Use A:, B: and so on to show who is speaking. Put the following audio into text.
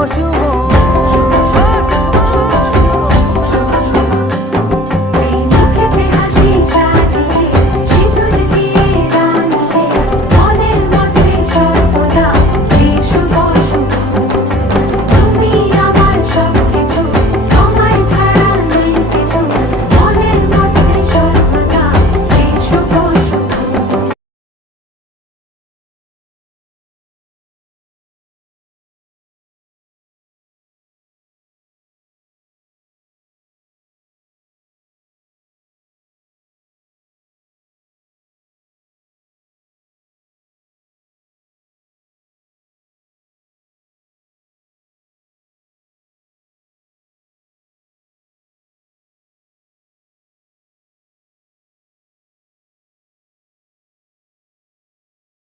A: emoción.